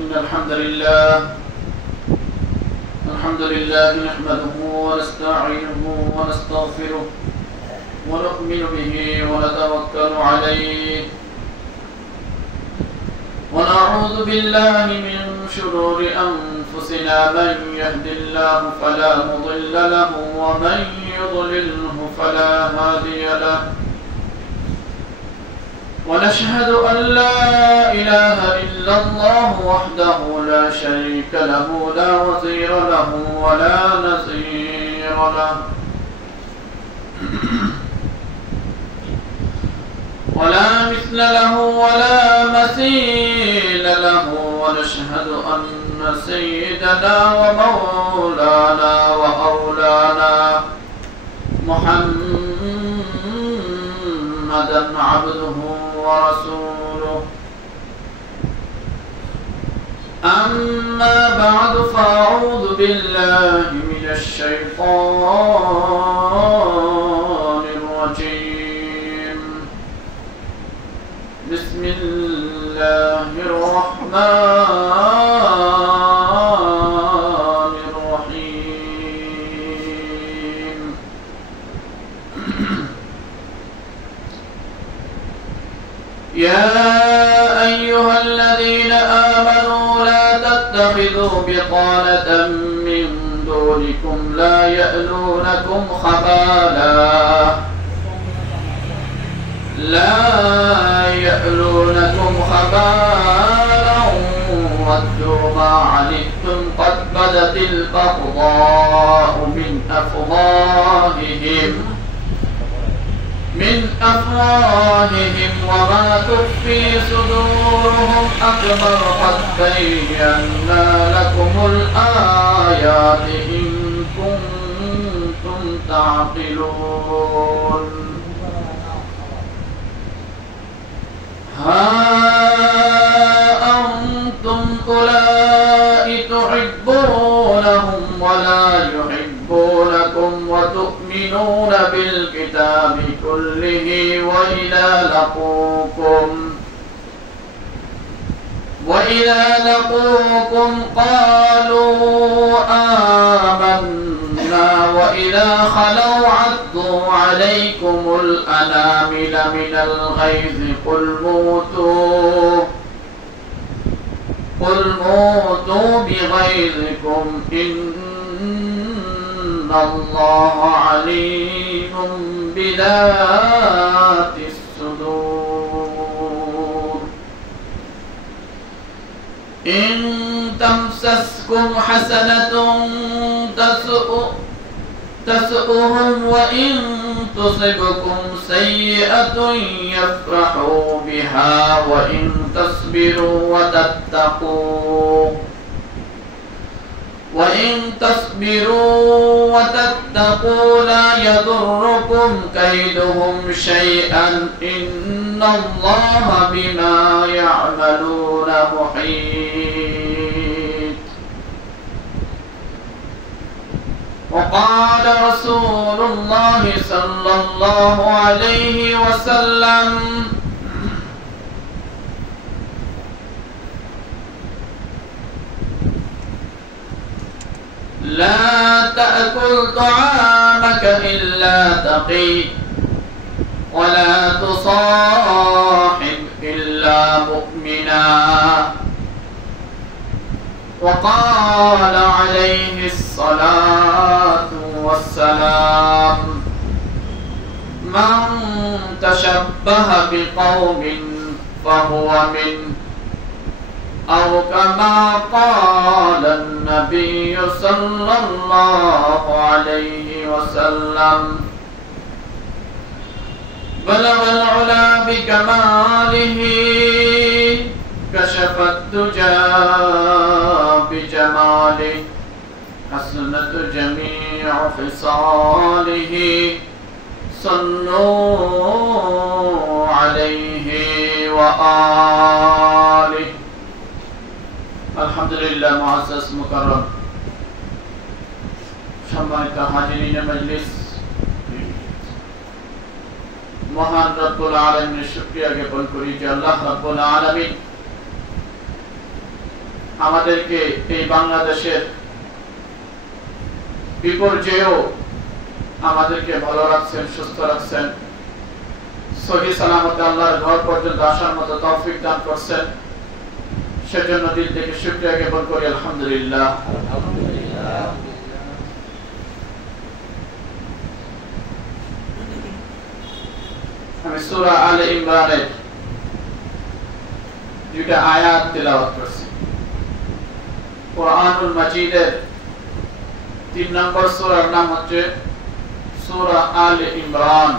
إن الحمد لله نحمده ونستعينه ونستغفره ونؤمن به ونتوكل عليه ونعوذ بالله من شرور أنفسنا من يهد الله فلا مضل له ومن يضلله فلا هادي له ونشهد أن لا إله إلا الله وحده لا شريك له لا وزير له ولا نظير له ولا مثل له ولا مثيل له ونشهد أن سيدنا ومولانا وأولانا محمدا عبده ورسوله أما بعد فأعوذ بالله من الشيطان الرجيم بسم الله الرحمن الرحيم يا أيها الذين آمنوا لا تتخذوا بطانة من دونكم لا يألونكم خبالا ودوا ما عنتم قد بدت البغضاء من أفواههم وما تخفي صدورهم أكبر قد بينا لكم الآيات إن كنتم تعقلون ها أنتم أولئك تحبونهم ولا يحبونكم وتؤمنون بالكتاب كله وإذا لقوكم قالوا آمنا وإذا خلوا عضوا عليكم الأنامل من الغيظ قل موتوا بغيظكم إن الله عليم بذات الصدور إن تمسسكم حسنة تسؤهم وإن تصبكم سيئة يفرحوا بها وإن تصبروا وتتقوا لا يضركم كيدهم شيئا إن الله بما يعملون محيط وقال رسول الله صلى الله عليه وسلم لا تأكل طعامك إلا تقي ولا تصاحب إلا مؤمنا وقال عليه الصلاة والسلام من تشبه بقوم فهو منه أو كما قال النبي صلى الله عليه وسلم بلغ العلا بكماله كشف الدجى بجماله حسنت جميع خصاله صلوا عليه وآله আলহামদুলিল্লাহ মুআজ্জাজ মুকাররম সম্মানিত হাজিরিনে মজলিস মহান রব্বুল আলামিনের শুকরিয়া জ্ঞাপন করি যে আল্লাহ রব্বুল আলামিন আমাদেরকে এই বাংলাদেশের বিপর্যয়েও আমাদেরকে ভালো রাখছেন, সুস্থ রাখছেন, সহি সালামতে আল্লাহর ঘর পর্যন্ত আসার মতো তৌফিক দান করছেন। সেজন্য দিল থেকে শুকরিয়া জ্ঞাপন করি, আলহামদুলিল্লাহ। আমি সূরা আলে ইমরানের 2টা আয়াত তেলাওয়াত করছি। কুরআনুল মাজিদের 3 নম্বর সূরার নাম হচ্ছে সূরা আলে ইমরান।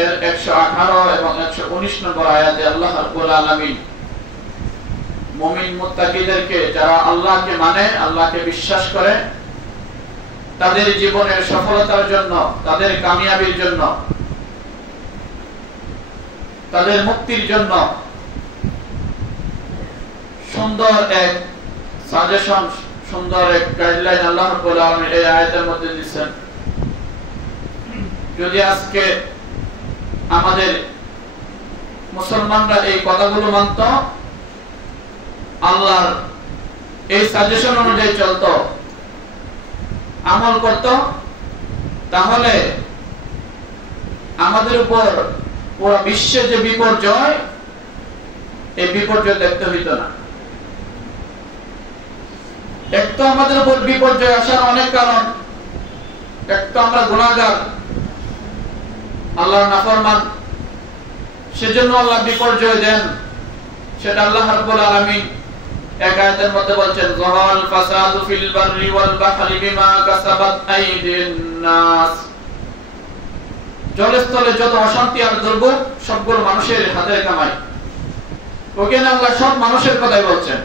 এর 118 এবং 119 নম্বর আয়াতে আল্লাহ রাব্বুল আলামিন মুমিন মুত্তাকিদেরকে, যারা আল্লাহকে মানে, আল্লাহকে বিশ্বাস করে, তাদের জীবনের সফলতার জন্য, তাদের কামিয়াবির জন্য, তাদের মুক্তির জন্য সুন্দর এক সাজেশন, সুন্দর এক গাইডলাইন আল্লাহ রাব্বুল আলামিন এই আয়াতের মধ্যে দিয়েছেন। যদি আজকে আমাদের মুসলমানরা এই কথাগুলো মানত, আল্লাহর এই সাজেশন অনুযায়ী চলত, আমল করত, তাহলে আমাদের উপর পুরো বিশ্বে যে বিপর্যয়, এই বিপর্যয় দেখতে হইত না। এক তো আমাদের উপর বিপর্যয় আসার অনেক কারণ, এক তো আমরা গুনাহগার, আল্লাহর নাফরমান, সেজন্য আল্লাহ বিপর্যয় দেন। সেটা আল্লাহ রাব্বুল আলামিন এক আয়াতের মধ্যে বলছেন, যাহাল ফাসাদু ফিল বাররি ওয়াল বাহরি বিমা কাসাবাত আইদিন নাস। জলস্থলে যত অশান্তি আর দুর্ভোগ, সবগুলো মানুষের হাতের কামাই। ওখানে আল্লাহ সব মানুষের কথাই বলছেন।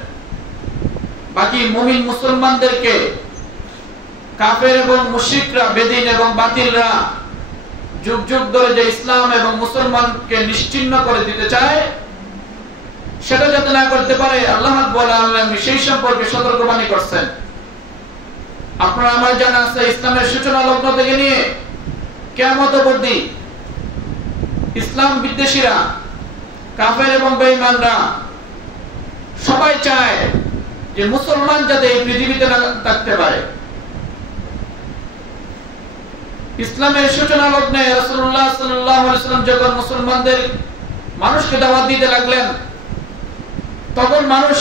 বাকি মুমিন মুসলমানদেরকে কাফের এবং মুশরিকরা, বেদিন এবং বাতিলরা যুগ যুগ ধরে যে ইসলাম এবং মুসলমানকে নিশ্চিহ্ন করে দিতে চায়, সেটা যাতে না করতে পারে আল্লাহ রাব্বুল আলামিন সেই সম্পর্কে সতর্কবাণী করছেন। আপনারা আমার জানা আছে, ইসলামের সূচনা লগ্ন থেকে নিয়ে কিয়ামত অবধি ইসলাম বিদ্বেষীরা, কাফের এবং বেঈমানরা সবাই চায় যে মুসলমান যাতে এই পৃথিবীতে না থাকতে পারে। ইসলামের সূচনা লগ্নে রাসূলুল্লাহ সাল্লাল্লাহু আলাইহি ওয়াসাল্লাম যখন মুসলমানদের মানুষকে দাওয়াত দিতে লাগলেন, তখন মানুষ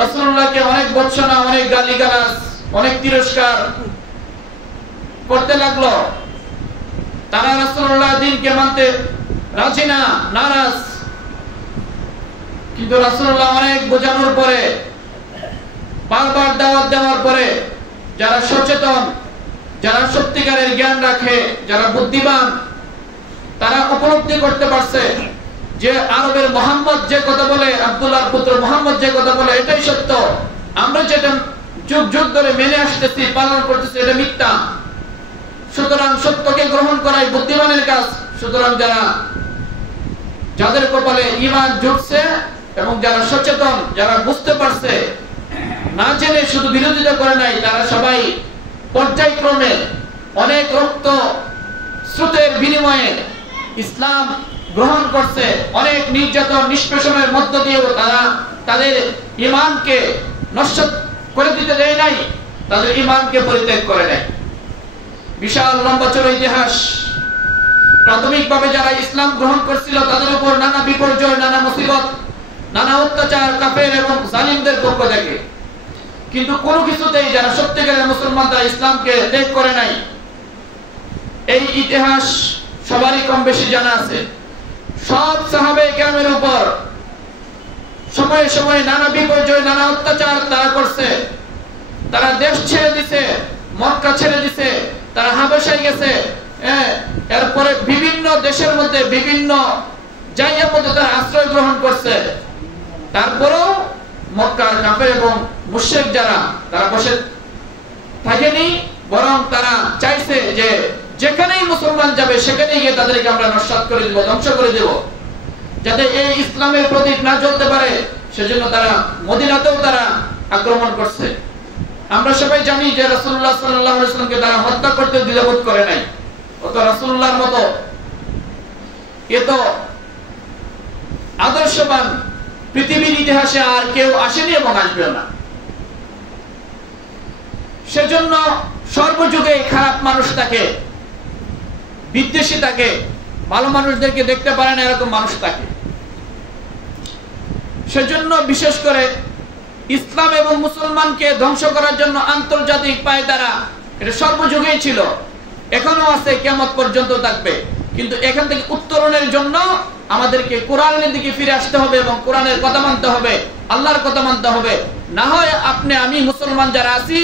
রাসূলুল্লাহকে অনেক বর্ষনা, অনেক গালিগালাজ, অনেক তিরস্কার করতে লাগলো। তারা রাসূলুল্লাহ দ্বীনকে মানতে রাজি না, নারাজ। কিন্তু রাসূলুল্লাহ অনেক বোঝানোর পরে, বারবার দাওয়াত দেওয়ার পরে, যারা সচেতন, যারা সত্যিকারের জ্ঞান রাখে, যারা বুদ্ধিমান, তারা উপলব্ধি করতে পারছে যে আরবের মুহাম্মদ যে কথা বলে, আব্দুল্লাহর পুত্র মুহাম্মদ যে কথা বলে, এটাই সত্য। আমরা যেটা যুগ যুগ ধরে মেনে আসতেছি, পালন করতেছি, এটা মিথ্যা। সুতরাং সত্যকে গ্রহণ করাই বুদ্ধিমানের কাজ। সুতরাং যাদের কপালে ঈমান জুটছে এবং যারা সচেতন, যারা বুঝতে পারছে, না জেনে শুধু বিরোধিতা করে নাই, তারা সবাই পর্যায়ক্রমে অনেক রক্ত স্রোতের বিনিময়ে ইসলাম গ্রহণ করছে। অনেক নির্যাতন নিষ্পেষণের মধ্য দিয়েও তারা তাদের ঈমানকে নষ্ট করে দিতে দেয় নাই, তাদের ঈমানকে পরিত্যাগ করে নাই। বিশাল লম্বা চড়া ইতিহাস। প্রাথমিকভাবে যারা ইসলাম গ্রহণ করছিল, তাদের উপর নানা বিপর্যয়, নানা মুসিবত, নানা অত্যাচার কাফের এবং জালিমদের পক্ষ থেকে। কিন্তু কোনো কিছুতেই যারা সত্যিকারের মুসলমান, তারা ইসলামকে ত্যাগ করে নাই। এই ইতিহাস সবারই কম বেশি জানা আছে। সব সাহাবায়ে কেরামের উপর সময়ে সময়ে নানা বিপর্যয়, নানা অত্যাচার তারা করছে। তারা দেশ ছেড়ে দিছে, মক্কা ছেড়ে দিছে, তারা হাবেশায় গেছে। এরপরে বিভিন্ন দেশের মধ্যে, বিভিন্ন জায়গার মধ্যে তারা আশ্রয় গ্রহণ করছে। তারপরেও মক্কার কাফের এবং মুশরিক যারা, তারা বসে থাকেনি, বরং তারা চাইছে যে যেখানেই মুসলমান যাবে সেখানেই গিয়ে তাদেরকে আমরা নস্যাৎ করে দেব, ধ্বংস করে দেব, যাতে এই ইসলামের প্রদীপ না জ্বলতে পারে। সেজন্য তারা মদিনাতেও তারা আক্রমণ করছে। আমরা সবাই জানি যে রাসূলুল্লাহ সাল্লাল্লাহু আলাইহি ওয়াসাল্লামকে তারা হত্যা করতে দ্বিধাবোধ করে নাই। অত রাসূলুল্লাহর মতো এত আদর্শবান পৃথিবীর ইতিহাসে আর কেউ আসেনি এবং আসবেও না। সেজন্য সর্বযুগে খারাপ মানুষ থাকে, বিদ্বেষী থাকে, ভালো মানুষদেরকে দেখতে পারে না এরকম মানুষ থাকে। সেজন্য বিশেষ করে ইসলাম এবং মুসলমানকে ধ্বংস করার জন্য আন্তর্জাতিক পায়তারা এটা সর্বযুগেই ছিল, এখনো আছে, কিয়ামত পর্যন্ত থাকবে। কিন্তু এখান থেকে উত্তরণের জন্য আমাদেরকে কোরআনের দিকে ফিরে আসতে হবে এবং কোরআনের কথা মানতে হবে, আল্লাহর কথা মানতে হবে। না হয় আপনি আমি মুসলমান যারা আছি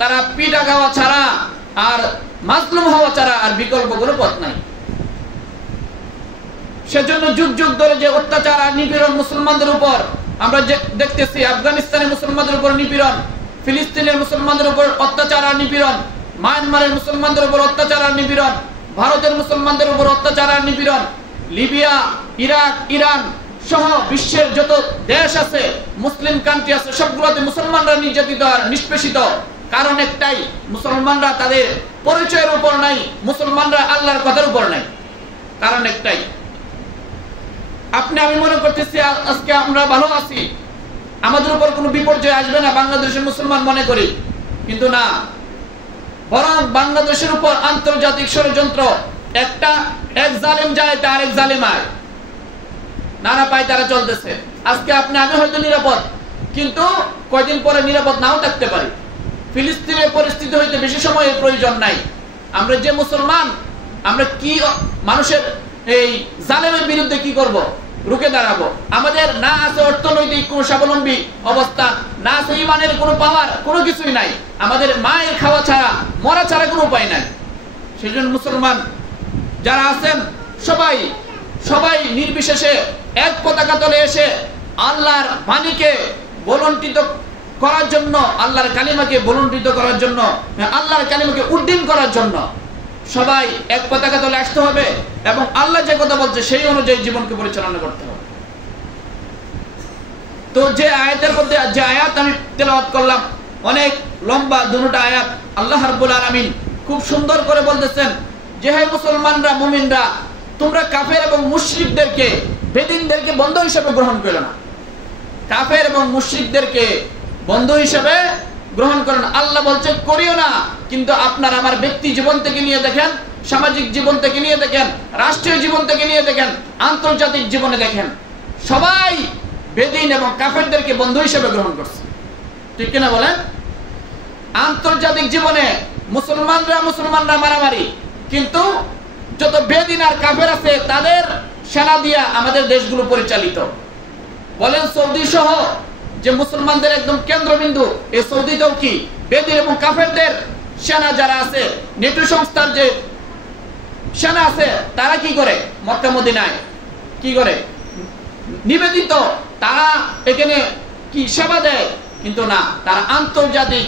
তারা পিটা খাওয়া ছাড়া আর মাজলুম হওয়া ছাড়া আর বিকল্প কোনো পথ নাই। সেজন্য যুগ যুগ ধরে যে অত্যাচার আর নিপীড়ন মুসলমানদের উপর আমরা দেখতেছি, আফগানিস্তানের মুসলমানদের উপর নিপীড়ন, ফিলিস্তিনের মুসলমানদের উপর অত্যাচার আর নিপীড়ন, মায়ানমারের মুসলমানদের উপর অত্যাচার আর নিপীড়ন, ভারতের মুসলমানদের উপর অত্যাচার আর নিপীড়ন, লিবিয়া, ইরাক, ইরান সহ বিশ্বের যত দেশ আছে, মুসলিম কান্ট্রি আছে, সবগুলোতে মুসলমানরা নির্যাতিত আর নিষ্পেষিত। কারণ একটাই, মুসলমানরা তাদের পরিচয়ের উপর নাই, মুসলমানরা আল্লাহর কথার উপর নাই। কারণ একটাই, আপনি আমি মনে করতেছি আজকে আমরা ভালো আছি, আমাদের উপর কোনো বিপর্যয় আসবে না, বাংলাদেশের মুসলমান মনে করি, কিন্তু না, বরং বাংলাদেশের উপর আন্তর্জাতিক ষড়যন্ত্র, এক জালেম যায় তার এক জালেম আয়, নানা পায় তারা চলতেছে। আজকে আপনি আমি হয়তো নিরাপদ, কিন্তু কয়দিন পরে নিরাপদ নাও থাকতে পারি। ফিলিস্তিনের পরিস্থিতি হইতে বেশি সময়ের প্রয়োজন নাই। আমরা যে মুসলমান, আমরা কি মানুষের এই জালেমের বিরুদ্ধে কি করব? রুখে দাঁড়াবো। আমাদের না আছে অর্থনৈতিক কোন স্বাবলম্বী অবস্থা, না আছে ইমানের কোনো পাওয়ার, কোনো কিছুই নাই। আমাদের মায়ের খাওয়া ছাড়া, মরা ছাড়া কোনো উপায় নাই। সেজন্য মুসলমান যারা আছেন সবাই নির্বিশেষে এক পতাকা তলে এসে আল্লাহর বাণীকে বলন্টিত করার জন্য, আল্লাহর কালিমাকে বলন্টিত করার জন্য, আল্লাহর কালিমাকে উদ্দিন করার জন্য সবাই এক পতাকা তলে আসতে হবে এবং আল্লাহ যে কথা বলছে সেই অনুযায়ী জীবনকে পরিচালনা করতে হবে। তো যে আয়াতের মধ্যে যে আয়াত আমি তেলাওয়াত করলাম, অনেক লম্বা দুটো আয়াত, আল্লাহ রাব্বুল আলামিন খুব সুন্দর করে বলতেছেন যে হে মুসলমানরা, মুমিনরা, তোমরা কাফের এবং মুশরিকদেরকে, বেদিনদেরকে বন্ধু হিসেবে গ্রহণ করো না। কাফের এবং মুশরিকদেরকে বন্ধু হিসেবে গ্রহণ করেন। আল্লাহ বলছে করিও না, কিন্তু আপনার আমার ব্যক্তি জীবন থেকে নিয়ে দেখেন, সামাজিক জীবন থেকে নিয়ে দেখেন, রাষ্ট্রীয় জীবন থেকে নিয়ে দেখেন, আন্তর্জাতিক জীবনে দেখেন, সবাই বেদিন এবং কাফেরদেরকে বন্ধু হিসেবে গ্রহণ করছে। ঠিক কিনা বলেন? আন্তর্জাতিক জীবনে মুসলমানরা মারামারি, কিন্তু যত বেদিন আর কাফের আছে তাদের সেনা দিয়া আমাদের দেশগুলো পরিচালিত। বলেন সৌদি সহ যে মুসলমানদের একদম কেন্দ্রবিন্দু, এই সৌদিতেও কি বেদিন এবং কাফেরদের সেনা যারা আছে, নেটো সংস্থার যে সেনা আছে, তারা কি করে? মক্কা মদিনায় কি করে? নিবেদিত। তারা এখানে কি সেবা দেয়? কিন্তু না, তারা আন্তর্জাতিক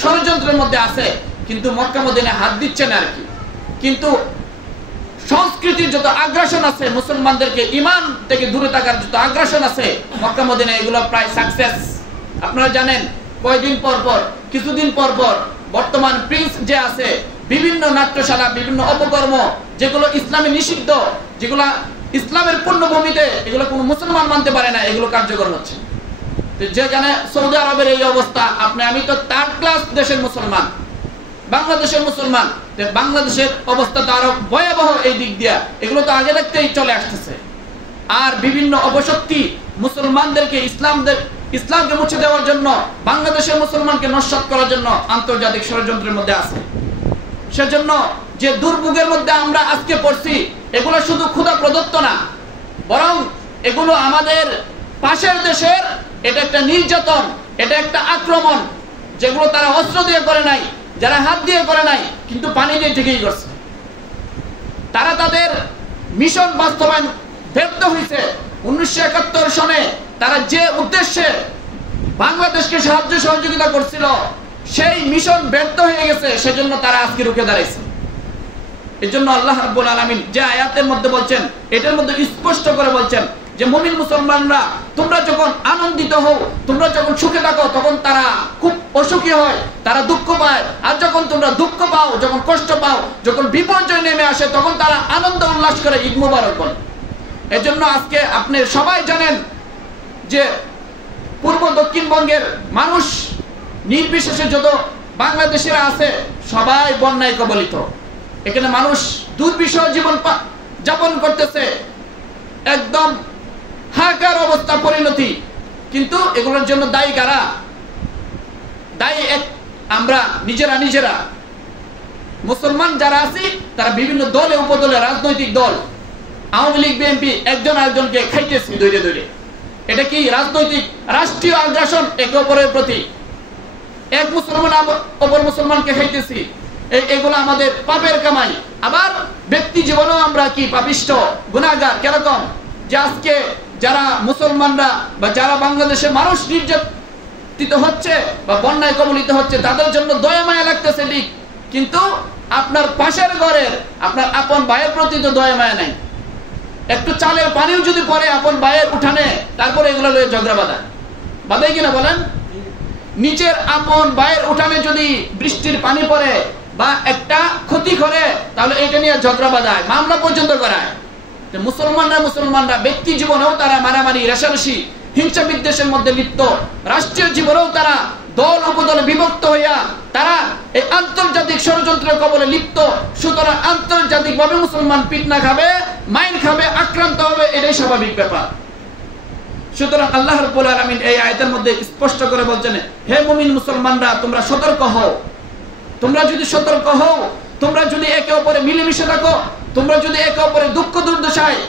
ষড়যন্ত্রের মধ্যে আছে, কিন্তু মক্কা মদিনায় হাত দিচ্ছে না আর কি। কিন্তু সংস্কৃতির যত আগ্রাসন আছে, মুসলমানদেরকে ঈমান থেকে দূরে থাকার যত আগ্রাসন আছে মক্কা মদিনায়, এগুলো প্রায় সাকসেস। আপনারা জানেন কয়েকদিন পর পর, কিছুদিন পর পর বর্তমান প্রিন্স যে আছে, বিভিন্ন নাট্যশালা, বিভিন্ন অপকর্ম যেগুলো ইসলামে নিষিদ্ধ, যেগুলো ইসলামের পূর্ণভূমিতে, এগুলো কোনো মুসলমান মানতে পারে না, এগুলো কার্যকর হচ্ছে। যেখানে সৌদি আরবের এই অবস্থা, আমি তো থার্ড ক্লাস দেশের মুসলমান, বাংলাদেশের মুসলমান, বাংলাদেশের অবস্থা তো আরো ভয়াবহ এই দিক দিয়া, এগুলো তো আগে থাকতেই চলে আসতেছে। আর বিভিন্ন অপশক্তি মুসলমানদেরকে, ইসলামকে মুছে দেওয়ার জন্য, বাংলাদেশের মুসলমানকে নস্যাৎ করার জন্য আন্তর্জাতিক ষড়যন্ত্রের মধ্যে আছে। সেজন্য যে দুর্ভোগের মধ্যে আমরা আজকে পড়ছি, এগুলো শুধু ক্ষুধা প্রদত্ত না, বরং এগুলো আমাদের পাশের দেশের, এটা একটা নির্যাতন, এটা একটা আক্রমণ, যেগুলো তারা অস্ত্র দিয়ে করে নাই, যারা হাত দিয়ে করে নাই, কিন্তু পানি দিয়ে ঠিকই করছে। তারা তাদের মিশন বাস্তবায়ন ব্যর্থ হয়েছে। 1971 সনে তারা যে উদ্দেশ্যে বাংলাদেশকে সাহায্য সহযোগিতা করছিল, সেই মিশন ব্যর্থ হয়ে গেছে। সেজন্য তারা আজকে রুখে দাঁড়াইছে। এই জন্য আল্লাহ রাব্বুল আলামিন যে আয়াতের মধ্যে বলছেন, এটার মধ্যে স্পষ্ট করে বলছেন যে মুমিন মুসলমানরা, তোমরা যখন আনন্দিত হও, তোমরা যখন সুখে থাকো, তখন তারা খুব অসুখী হয়, তারা দুঃখ পায়। আর যখন তোমরা দুঃখ পাও, যখন কষ্ট পাও, যখন বিপর্যয় নেমে আসে, তখন তারা আনন্দ উল্লাস করে ঈদ মুবারক বলে। এজন্য আজকে আপনি সবাই জানেন যে পূর্ব দক্ষিণবঙ্গের মানুষ নির্বিশেষে যত বাংলাদেশের আছে সবাই বন্যায় কবলিত। এখানে মানুষ দুর্বিষহ জীবন যাপন করতেছে, একদম হাহাকার অবস্থা পরিণতি। কিন্তু এগুলোর জন্য দায়ী কারা? দায়ী আমরা নিজেরা। মুসলমান যারা আছি তারা বিভিন্ন দলে উপদলে, রাজনৈতিক দল, আওয়ামী লীগ বিএনপি একজন আরেকজনকে খাইতেছি দৈরে। এটা কি রাজনৈতিক রাষ্ট্রীয় আগ্রাসন একে অপরের প্রতি? এক মুসলমান অপর মুসলমানকে খাইতেছি, এগুলো আমাদের পাপের কামাই। আবার ব্যক্তি জীবনেও আমরা কি পাপিষ্ঠ, গুনাহগার। কিরকম? যে আজকে যারা মুসলমানরা বা যারা বাংলাদেশের মানুষ নির্যাতিত হচ্ছে বা বন্যায় কবলিত হচ্ছে তাদের জন্য দয়া মায়া লাগতেছে ঠিক, কিন্তু আপনার পাশের ঘরের আপনার আপন ভাইয়ের প্রতি তো দয়া মায়া নাই। একটু চালের পানিও যদি পড়ে আপন ভাইয়ের উঠানে, তারপরে এগুলো লয়ে ঝগড়া বাঁধাই কিনা বলেন? নিচের আপন ভাইয়ের উঠানে যদি বৃষ্টির পানি পড়ে বা একটা ক্ষতি করে, তাহলে এটা নিয়ে ঝগড়া বাঁধায়, মামলা পর্যন্ত করায়। মুসলমানরা ব্যক্তি জীবনেও তারা মারামারি, রেষারেষি, হিংসা বিদ্বেষের মধ্যে লিপ্ত। রাষ্ট্রীয় জীবনেও তারা দল উপদলে বিভক্ত হইয়া তারা এই আন্তর্জাতিক ষড়যন্ত্রের কবলে লিপ্ত। সুতরাং আন্তর্জাতিক ভাবে মুসলমান পিটনা খাবে, মাইন খাবে, আক্রান্ত হবে, এটাই স্বাভাবিক ব্যাপার। সুতরাং আল্লাহ রাব্বুল আলামিন এই আয়াতের মধ্যে স্পষ্ট করে বলছেন, হে মুমিন মুসলমানরা, তোমরা সতর্ক হও। তোমরা যদি সতর্ক হও, তোমরা যদি একে অপরে মিলেমিশে থাকো, তোমরা যদি একে অপরে দুঃখ দুর্দশায়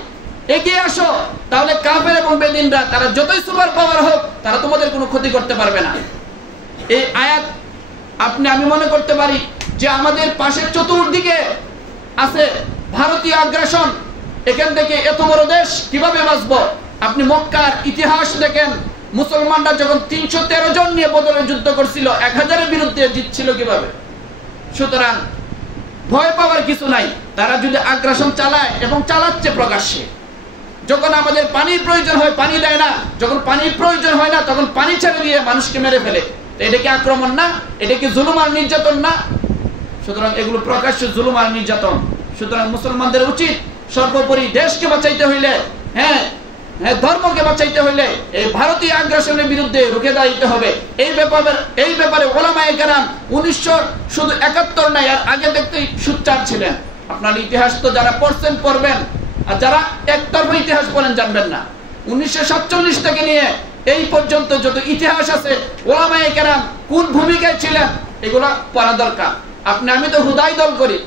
এগিয়ে আসো, তাহলে কাফের এবং বেদিনরা তারা যতই সুপার পাওয়ার হোক, তারা তোমাদের কোনো ক্ষতি করতে পারবে না। এই আয়াত আমি মনে করতে পারি যে আমাদের পাশের চতুর্দিকে আছে ভারতীয় আগ্রাসন। এখান থেকে এত বড় দেশ কিভাবে বাঁচবো? আপনি মক্কার ইতিহাস দেখেন, মুসলমানরা যখন 313 জন নিয়ে বদরে যুদ্ধ করছিল, 1000-এর বিরুদ্ধে জিতছিল কিভাবে? সুতরাং ভয় পাওয়ার কিছু নাই। তারা যদি আগ্রাসন চালায় এবং চালাচ্ছে প্রকাশ্যে, যখন আমাদের পানির প্রয়োজন হয় পানি দেয় না, যখন পানির প্রয়োজন হয় না তখন পানি ছেড়ে দিয়ে মানুষকে মেরে ফেলে। এটা কি আক্রমণ না? এটা কি জুলুম আর নির্যাতন না? সুতরাং এগুলো প্রকাশ্য জুলুম আর নির্যাতন। সুতরাং মুসলমানদের উচিত সর্বোপরি দেশকে বাঁচাইতে হইলে, ধর্মকে বাঁচাইতে হইলে এই ভারতীয় আগ্রাসনের বিরুদ্ধে রুখে দাঁড়াইতে হবে। এই ব্যাপারে ওলামায়ে কেরাম 1971 নাই, আর আগে দেখতেই সুচ্চার ছিলেন। আপনার ইতিহাস তো যারা পড়ছেন পড়বেন, আর যারা একতরফা ইতিহাস পড়েন জানবেন না। 1947 থেকে নিয়ে এই পর্যন্ত যত ইতিহাস আছে, ওলামায়ে কেরাম কোন ভূমিকায় ছিলেন এগুলা পড়া দরকার। আমি তো হুদাই দল করি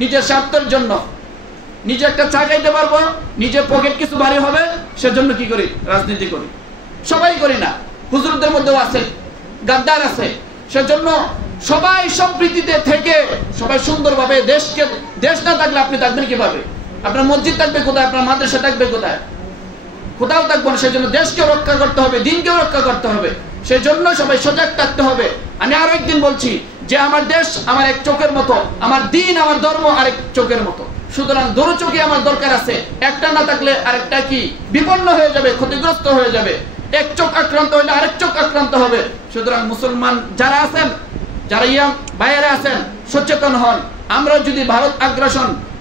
নিজের স্বার্থের জন্য, নিজে একটা চা খাইতে পারবো, নিজের পকেট কিছু ভারী হবে, সেজন্য কি করি? রাজনীতি করি। সবাই করি না, হুজুরদের মধ্যেও আছে, গাদ্দার আছে। সেজন্য সবাই সম্প্রীতিতে থেকে সবাই সুন্দরভাবে দেশ না থাকলে আপনি থাকবেন কিভাবে? আপনার মসজিদ থাকবে কোথায়? আপনার মাদ্রাসা থাকবে কোথায়? কোথাও থাকবো না। সেজন্য দেশকে রক্ষা করতে হবে, দিনকেও রক্ষা করতে হবে। সেজন্য সবাই সজাগ থাকতে হবে। আমি আরো একদিন বলছি যে আমার দেশ আমার এক চোখের মতো, আমার দিন আমার ধর্ম আরেক চোখের মতো। সুতরাং দুটো চোখে আমার দরকার আছে। একটা না থাকলে আরেকটা কি বিপন্ন হয়ে যাবে, ক্ষতিগ্রস্ত হয়ে যাবে। এক চোখ আক্রান্ত হলে আরেক চোখ আক্রান্ত হবে। সুতরাং মুসলমান যারা আছেন, যারা ইয়াং বাইরে আছেন, সচেতন হন। আমরা যদি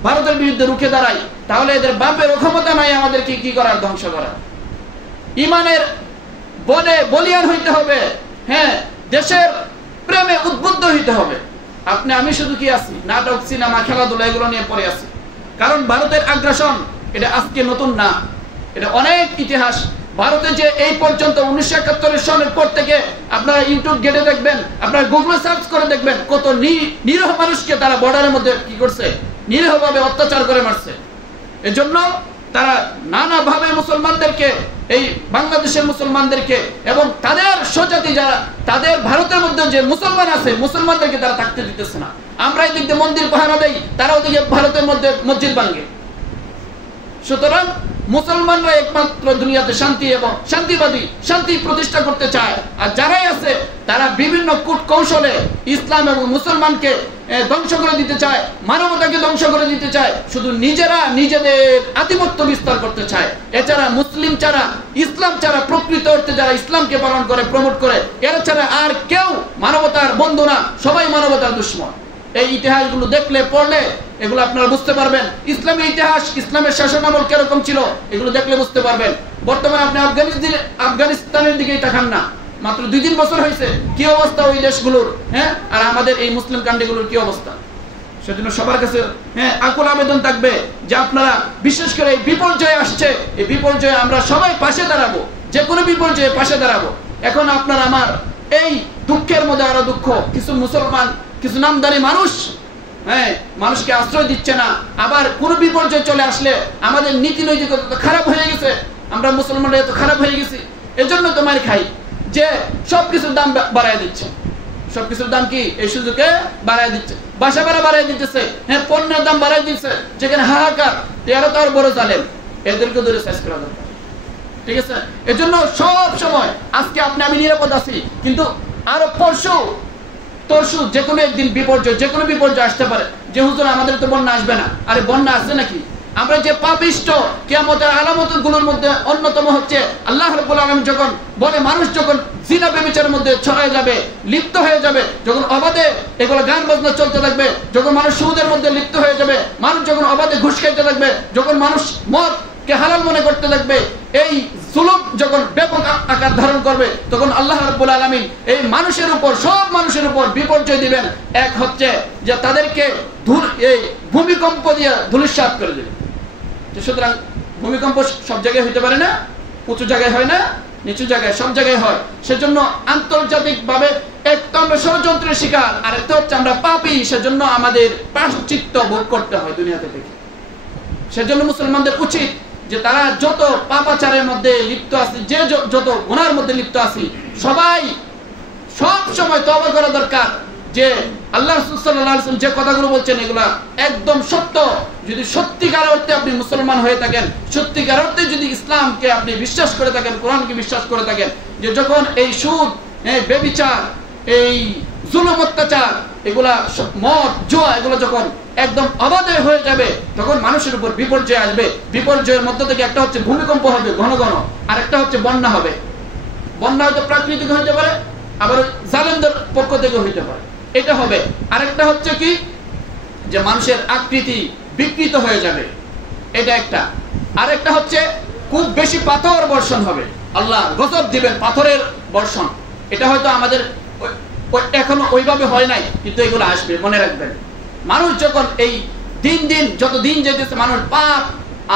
ভারতের বিরুদ্ধে রুখে দাঁড়াই, তাহলে এদের বাপের ক্ষমতা নাই আমাদেরকে কি করার? ধ্বংস করার। ইমানের বলে বলিয়ান হইতে হবে, দেশের প্রেমে উদ্বুদ্ধ হইতে হবে। আমি শুধু কি আছি? নাটক, সিনেমা, খেলাধুলা এগুলো নিয়ে পড়ে আছি। কারণ ভারতের আগ্রাসন এটা আজকে নতুন না, এটা অনেক ইতিহাস। ভারতে যে এই পর্যন্ত 1971 সনের পর থেকে আপনারা ইউটিউব ঘেটে দেখবেন, আপনারা গুগলে সার্চ করে দেখবেন কত নিরীহ মানুষকে তারা বর্ডারের মধ্যে কি করছে, নিরীহভাবে অত্যাচার করে মারছে। এজন্য তারা নানাভাবে মুসলমানদেরকে, এই বাংলাদেশের মুসলমানদেরকে এবং তাদের স্বজাতি যারা, তাদের ভারতের মধ্যে যে মুসলমান আছে, মুসলমানদেরকে তারা থাকতে দিতেছে না। আমরা এই দিক দিয়ে মন্দির পাহারা দেই, তারা ওদিকে ভারতের মধ্যে মসজিদ ভাঙে। সুতরাং মুসলমানরা একমাত্র দুনিয়াতে শান্তি এবং শান্তি প্রতিষ্ঠা করতে চায়। আর যারাই আছে তারা বিভিন্ন কূট কৌশলে ইসলাম এবং মুসলমানকে ধ্বংস করে দিতে চায়, মানবতাকে ধ্বংস করে দিতে চায়। শুধু নিজেদের আধিপত্য বিস্তার করতে চায়। এছাড়া মুসলিম ছাড়া, ইসলাম ছাড়া, প্রকৃত অর্থে যারা ইসলামকে পালন করে, প্রমোট করে, এরা ছাড়া আর কেউ মানবতার বন্ধু না, সবাই মানবতার দুশ্মন। এই ইতিহাসগুলো দেখলে পড়লে এগুলো আপনারা বুঝতে পারবেন। ইসলামী ইতিহাস, ইসলামের শাসনামল কিরকম ছিল এগুলো দেখলে বুঝতে পারবেন। বর্তমানে আপনি আফগানিস্তানের দিকেই তাকান না, মাত্র 2-3 বছর হয়েছে, কি অবস্থা ওই দেশগুলোর, হ্যাঁ, আর আমাদের এই মুসলিম কান্ট্রিগুলোর কি অবস্থা। সেজন্য সবার কাছে আকুল আবেদন থাকবে যে আপনারা বিশেষ করে এই বিপর্যয় আসছে, এই বিপর্যয়ে আমরা সবাই পাশে দাঁড়াবো, যে কোনো বিপর্যয়ে পাশে দাঁড়াবো। এখন আপনার আমার এই দুঃখের মধ্যে আরো দুঃখ, কিছু মুসলমান, কিছু নামদারি মানুষ মানুষকে আশ্রয় দিচ্ছে না। আবার কোন বিপর্যয় চলে আসলে আমাদের নীতি নৈতিকতা খারাপ হয়ে গেছে, আমরা মুসলমানরা এত খারাপ হয়ে গেছি, এজন্য তো মার খাই যে সবকিছুর দাম বাড়ায় দিচ্ছে। সবকিছুর দাম কি এই সুযোগে বাড়ায় দিচ্ছে, বাসা ভাড়া বাড়ায় দিতেছে, হ্যাঁ, পণ্যের দাম বাড়ায় দিচ্ছে, যেখানে হাহাকার, এরা তো আর বড় জালেম, এদেরকে ধরে শেষ করা দরকার। ঠিক আছে, এজন্য সব সময় আজকে আপনি আমি নিরাপদ আছি, কিন্তু আরো তরশু যে কোনো একদিন বিপর্যয়, যে কোনো বিপর্যয় আসতে পারে। যে হুজুর আমাদের তো বন্যা আসবে না, আরে বন্যা আসছে নাকি? আমরা যে পাপিষ্ট, কিয়ামতের আলামতগুলোর মধ্যে অন্যতম হচ্ছে আল্লাহ রাব্বুল আলামিন যখন বলে মানুষ যখন জিনা ব্যভিচারের মধ্যে ছড়ায় যাবে, লিপ্ত হয়ে যাবে, যখন অবাধে এগুলো গান বাজনা চলতে থাকবে, যখন মানুষ সুদের মধ্যে লিপ্ত হয়ে যাবে, মানুষ যখন অবাধে ঘুষ খাইতে থাকবে, যখন মানুষ মদকে হালাল মনে করতে থাকবে, এই জুলুম যখন ব্যাপক আকার ধারণ করবে, তখন আল্লাহ রাব্বুল আলামিন এই মানুষের উপর, সব মানুষের উপর বিপর্যয় দিবেন। এক হচ্ছে যে তাদেরকে এই ভূমিকম্প দিয়ে ধূলিসাৎ করে দেবে। সুতরাং ভূমিকম্প সব জায়গায় হইতে পারে না, উঁচু জায়গায় হয় না, নিচু জায়গায়, সব জায়গায় হয়। সেজন্য আন্তর্জাতিক ভাবে একটা আমরা ষড়যন্ত্রের শিকার, আর একটা হচ্ছে আমরা পাপী, সেজন্য আমাদের প্রায়শ্চিত্ত ভোগ করতে হয় দুনিয়াতে থেকে। সেজন্য মুসলমানদের উচিত যে তারা যত পাপাচারের মধ্যে লিপ্ত আছে, যে যত গুনার মধ্যে লিপ্ত আছে, সবাই সব সময় তওবা করা দরকার যে আল্লাহ রাসূল সাল্লাল্লাহু আলাইহি ওয়াসাল্লাম যে কথাগুলো বলছেন এগুলা একদম সত্য। যদি সত্যিকার অর্থে আপনি মুসলমান হয়ে থাকেন, সত্যিকার অর্থে যদি ইসলামকে আপনি বিশ্বাস করে থাকেন, কোরআনকে বিশ্বাস করে থাকেন, যে যখন এই সুদ, ব্যভিচার, এই জুলুম অত্যাচার, এগুলা মদ জুয়া, এগুলো যখন একদম অবাধে হয়ে যাবে, তখন মানুষের উপর বিপর্যয় আসবে। বিপর্যয়ের মধ্য থেকে একটা হচ্ছে ভূমিকম্প হবে ঘন ঘন, আর একটা হচ্ছে বন্যা হবে। বন্যা হয়তো প্রাকৃতিক হইতে পারে, আবার জালেমদের পক্ষ থেকে হইতে পারে, এটা হবে। আরেকটা হচ্ছে কি যে মানুষের আকৃতি বিকৃত হয়ে যাবে, এটা একটা। আরেকটা হচ্ছে খুব বেশি পাথর বর্ষণ হবে, আল্লাহ গজব দিবেন, পাথরের বর্ষণ। এটা হয়তো আমাদের এখনো ওইভাবে হয় নাই, কিন্তু এগুলো আসবে, মনে রাখবেন। মানুষ যখন এই যত দিন যেতেছে, মানুষ পাপ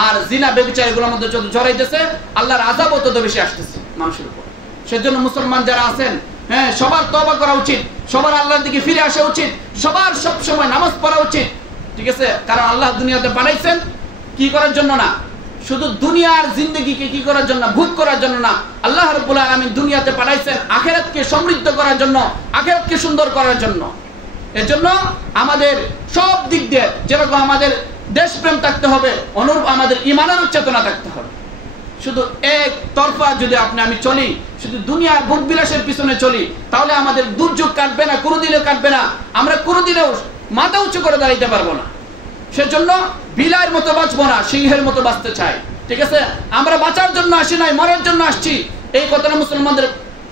আর জিনা ব্যভিচার এগুলোর মধ্যে যত জড়াইতেছে, আল্লাহর আযাবও তত বেশি আসতেছে মানুষের উপর। সেজন্য মুসলমান যারা আছেন, সবার তওবা করা উচিত, সবার আল্লাহর দিকে ফিরে আসা উচিত, সবার সব সময় নামাজ পড়া উচিত। ঠিক আছে, কারণ আল্লাহ দুনিয়াতে পাঠাইছেন কি করার জন্য না, শুধু দুনিয়ার জিন্দেগিকে কি করার জন্য, ভোগ করার জন্য না। আল্লাহ রাব্বুল আলামিন দুনিয়াতে পাঠাইছেন আখিরাতকে সমৃদ্ধ করার জন্য, আখিরাতকে সুন্দর করার জন্য। এজন্য আমাদের সব দিক দিয়ে যেরকম আমাদের দেশপ্রেম থাকতে হবে, অনুরূপ আমাদের ঈমানের চেতনা থাকতে হবে। শুধু এক তরফা যদি আমি চলি, শুধু দুনিয়ার ভোগ বিলাসের পিছনে চলি, তাহলে আমাদের দুর্যোগ কাটবে না, কোনোদিনও কাটবে না, আমরা কোনোদিনও মাথা উঁচু করে দাঁড়াইতে পারবো না। সেজন্য বিলাইয়ের মতো বাঁচবো না, সিংহের মতো বাঁচতে চাই। ঠিক আছে, আমরা বাঁচার জন্য আসি নাই, মরার জন্য আসছি। এই কথাটা মুসলমানদের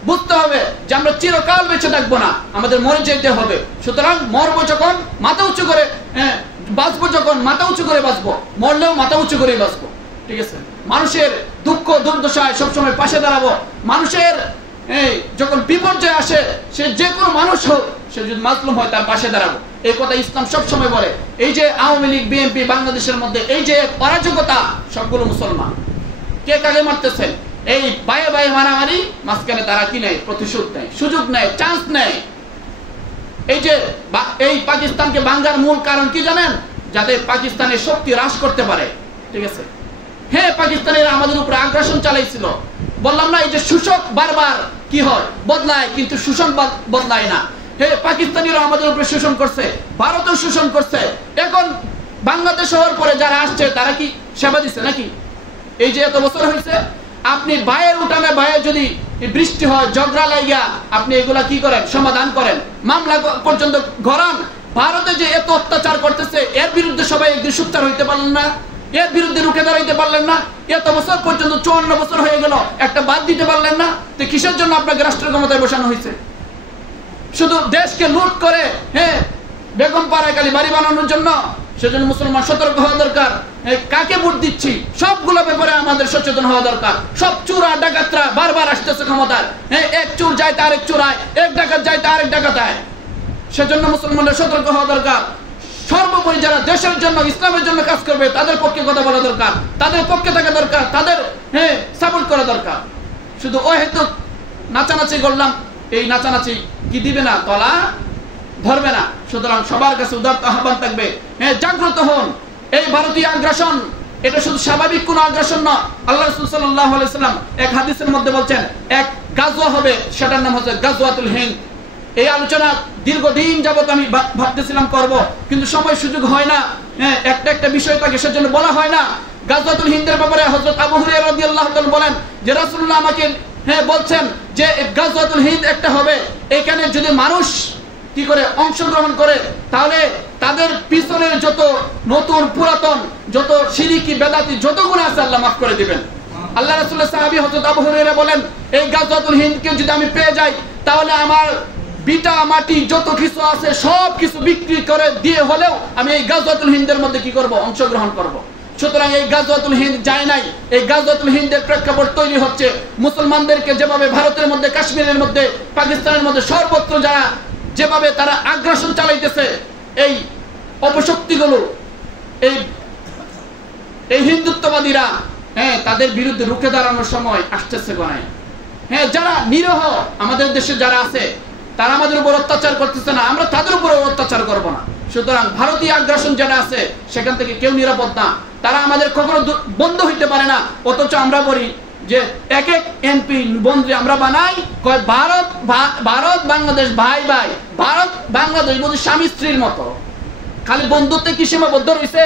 বুঝতে হবে যে আমরা চিরকাল বেঁচে থাকবো না, আমাদের মরে যেতে হবে। সুতরাং মরবো যখন মাথা উঁচু করে, বাঁচবো যখন মাথা উঁচু করে বাঁচবো, মরলেও মাথা উঁচু করেই বাঁচবো। ঠিক আছে, মানুষের দুঃখ দুর্দশায় সবসময় পাশে দাঁড়াবো। মানুষের যখন বিপর্যয় আসে, সে যে কোনো মানুষ হোক, সে যদি মাজলুম হয় তার পাশে দাঁড়াবো। এই কথা ইসলাম সবসময় বলে। এই যে আওয়ামী লীগ, বিএনপি, বাংলাদেশের মধ্যে এই যে অরাজকতা, সবগুলো মুসলমান। কে কাকে মারতেছেন, এই বায়ে বায়ে মারামারি, মাঝখানে তারা কি নেয়, প্রতিশোধ নেয়, সুযোগ নেয়, চান্স নেয়। এই যে এই পাকিস্তানকে ভাঙার মূল কারণ কি জানেন? যাতে পাকিস্তানের শক্তি হ্রাস করতে পারে। ঠিক আছে, হ্যাঁ, পাকিস্তানিরা আমাদের উপরে আগ্রাসন চালাইছিল। বললাম না, এই যে শোষক বারবার কি হয়, বদলায়, কিন্তু শোষণ বদলায় না। হ্যাঁ, পাকিস্তানিরা আমাদের উপরে শোষণ করছে, ভারতও শোষণ করছে। এখন বাংলাদেশ হওয়ার পরে যারা আসছে তারা কি সেবা দিচ্ছে নাকি? এই যে এত বছর হয়েছে, আপনি ভাইয়ের উঠানে ভাইয়ে যদি বৃষ্টি হয়, ঝগড়া লাগিয়া, আপনি এগুলা কি করেন, সমাধান করেন, মামলা পর্যন্ত গড়ান। ভারতে যে এত অত্যাচার করতেছে, এর বিরুদ্ধে সবাই একদিন সোচ্চার হইতে পারলেন না, এর বিরুদ্ধে রুখে দাঁড়াইতে পারলেন না। এত বছর পর্যন্ত 54 বছর হয়ে গেল, একটা বাদ দিতে পারলেন না। তো কিসের জন্য আপনাকে রাষ্ট্রের ক্ষমতায় বসানো হয়েছে? শুধু দেশকে লুট করে, বেগম পাড়ায় খালি বাড়ি বানানোর জন্য, সেজন্য মুসলমান সতর্ক হওয়া দরকার। কাকে ভোট দিচ্ছি সবগুলো ব্যাপারে আমাদের সচেতন হওয়া দরকার। সব চোরা ডাকাতরা বারবার আসতেছে ক্ষমতায়, এক চোর যায় তার এক চোরায়, এক ডাকাত যায় তার এক ডাকাতায়। সেজন্য মুসলমানদের সতর্ক হওয়া দরকার। সর্বোপরি যারা দেশের জন্য ইসলামের জন্য কাজ করবে তাদের পক্ষে কথা বলা দরকার, তাদের পক্ষে থাকা দরকার, তাদের সাপোর্ট করা দরকার। শুধু ওই হেতু নাচানাচি করলাম, এই নাচানাচি কি দিবে না, তলা ধরবে না। সুতরাং সবার কাছে উদারতা আহ্বান থাকবে, জাগ্রত হন। এই ভারতীয় আগ্রাসন এটা শুধু স্বাভাবিক কোন আগ্রাসন না। আল্লাহ রাসূল সাল্লাল্লাহু আলাইহি সাল্লাম এক হাদিসের মধ্যে বলছেন এক গাজওয়া হবে, সেটার নাম হচ্ছে গাজওয়াতুল হিন্দ। এই আলোচনা দীর্ঘদিন যাবত আমি ভাবতেছিলাম করব, কিন্তু সময় সুযোগ হয় না, একটা বিষয় থাকে সেজন্য বলা হয় না। গাজওয়াতুল হিন্দের ব্যাপারে হযরত আবু হুরায়রা রাদিয়াল্লাহু তাআলা বলেন যে রাসূলুল্লাহ আমাকে বলছেন যে গাজওয়াতুল হিন্দ একটা হবে, এখানে যদি মানুষ কি করে অংশগ্রহণ করে তাহলে তাদের পিছনের যত নতুন পুরাতন যত শিরকি বেদাতি যত গুনাহ আছে আল্লাহ মাফ করে দিবেন। আল্লাহ রাসূলের সাহাবী হযরত আবু হুরায়রা বলেন এই গাজওয়াতুল হিন্দকে যদি আমি পেয়ে যাই তাহলে আমার বিটা মাটি যত কিছু আছে সব কিছু বিক্রি করে দিয়ে হলেও আমি এই গাজওয়াতুল হিন্দের মধ্যে কি করব, অংশগ্রহণ করব। সুতরাং এই গাজওয়াতুল হিন্দ যায় নাই, এই গাজওয়াতুল হিন্দের প্রেক্ষাপট তৈরি হচ্ছে মুসলমানদেরকে যেভাবে ভারতের মধ্যে, কাশ্মীরের মধ্যে, পাকিস্তানের মধ্যে সর্বত্র যারা যেভাবে তারা আগ্রাসন চালাইতেছে, এই অপশক্তিগুলো, এই হিন্দুত্ববাদীরা তাদের বিরুদ্ধে রুখে দাঁড়ানোর সময় আসতেছে গনায়। যারা নিরহ আমাদের দেশে যারা আছে তারা আমাদের উপর অত্যাচার করতেছে না, আমরা তাদের উপর অত্যাচার করব না। সুতরাং ভারতীয় আগ্রাসন যারা আছে সেখান থেকে কেউ নিরাপদ না, তারা আমাদের কখনো বন্ধ হইতে পারে না। অথচ আমরা বলি যে এক এক এমপি বন্ধু আমরা বানাই, কয় ভারত বাংলাদেশ ভাই ভাই, ভারত বাংলাদেশ বলতে স্বামী স্ত্রীর মতো। খালি বন্ধুত্বে কি সীমাবদ্ধ রয়েছে?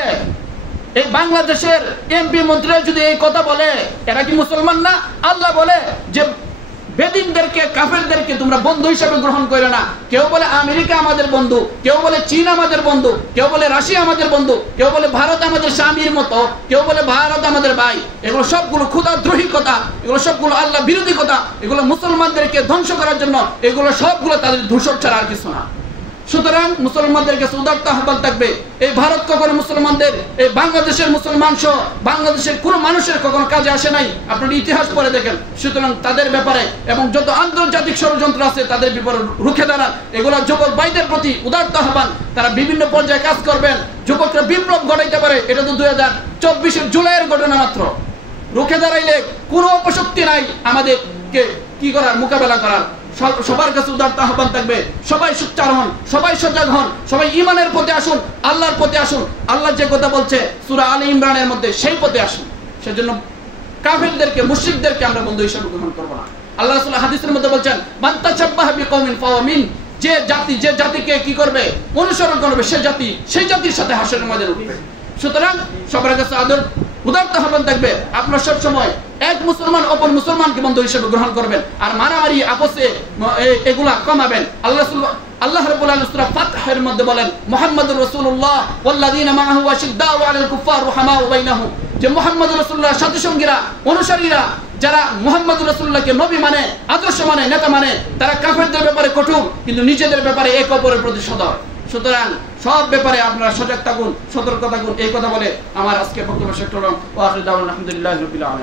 এই বাংলাদেশের এমপি মন্ত্রীরা যদি এই কথা বলে এরা কি মুসলমান না? আল্লাহ বলে যে বেদিনদেরকে, কাফেরদেরকে তোমরা বন্ধু হিসেবে গ্রহণ করো না। কেউ বলে আমেরিকা আমাদের বন্ধু, কেউ বলে চীন আমাদের বন্ধু, কেউ বলে রাশিয়া আমাদের বন্ধু, কেউ বলে ভারত আমাদের স্বামীর মতো, কেউ বলে ভারত আমাদের ভাই। এগুলো সবগুলো ক্ষুধাদ্রোহী কথা, এগুলো সবগুলো আল্লাহ বিরোধী কথা, এগুলো মুসলমানদেরকে ধ্বংস করার জন্য, এগুলো সবগুলো তাদের ধূসর ছাড়া আর কিছু না। সুতরাং মুসলমানদের কাছে উদারতা আহ্বান থাকবে, এই ভারত কখনো মুসলমানদের, এই বাংলাদেশের মুসলমান সহ বাংলাদেশের কোন মানুষের কখনো কাজে আসে নাই, আপনার ইতিহাস পড়ে দেখেন। সুতরাং তাদের ব্যাপারে এবং যত আন্তর্জাতিক ষড়যন্ত্র আছে তাদের ব্যাপারে রুখে দাঁড়ান। এগুলো যুবক ভাইদের প্রতি উদারতা আহ্বান, তারা বিভিন্ন পর্যায়ে কাজ করবেন। যুবকরা বিপ্লব ঘটাইতে পারে, এটা তো 2024 জুলাইয়ের ঘটনা মাত্র। রুখে দাঁড়াইলে কোনো অপশক্তি নাই আমাদেরকে কি করার, মোকাবেলা করার। সবার কাছে উদারতা আহ্বান থাকবে, সবাই সোচ্চার হন, সবাই সজাগ হন, সবাই ঈমানের পথে আসুন, আল্লাহর পথে আসুন। আল্লাহ যে কথা বলছে সূরা আলী ইমরানের মধ্যে সেই পথে আসুন। সেজন্য কাফিরদেরকে, মুশরিকদেরকে আমরা বন্ধু হিসেবে গ্রহণ করব না। আল্লাহ রাসূল হাদিসের মধ্যে বলছেন মান তাশাব্বাহা বিকওমিন ফাহুয়া মিন, যে জাতিকে কি করবে, অনুসরণ করবে, সেই জাতির সাথে হাসরের ময়দানে উঠবে। সুতরাং সবার কাছে উদারতা আহ্বান থাকবে, আপনার সব সময় এক মুসলমান অপর মুসলমানকে বন্ধু হিসেবে গ্রহণ করবেন, আর মারামারি আপসে এগুলা কমাবেন। আল্লাহ রাব্বুল আলামিন সূরা ফাতহের মধ্যে বলেন মুহাম্মাদুর রাসূলুল্লাহ ওয়াল্লাযীনা মাআহু আশিদ্দাউ আলাল কুফফার রুহামাউ বাইনাহুম, যে মুহাম্মদুর রাসূলুল্লাহর সাথী সঙ্গীরা, অনুসারীরা যারা মুহাম্মদুর রাসূলুল্লাহকে নবী মানে, আদর্শ মানে, নেতা মানে, তারা কাফেরদের ব্যাপারে কঠোর কিন্তু নিজেদের ব্যাপারে এক অপরের প্রতি সদয়। সুতরাং সব ব্যাপারে আপনারা সজাগ থাকুন, সতর্ক থাকুন। এই কথা বলে আমার আজকে বক্তব্য শেষ করলাম। ওয়া আখিরু দাওয়ানা আলহামদুলিল্লাহি রাব্বিল আলামিন।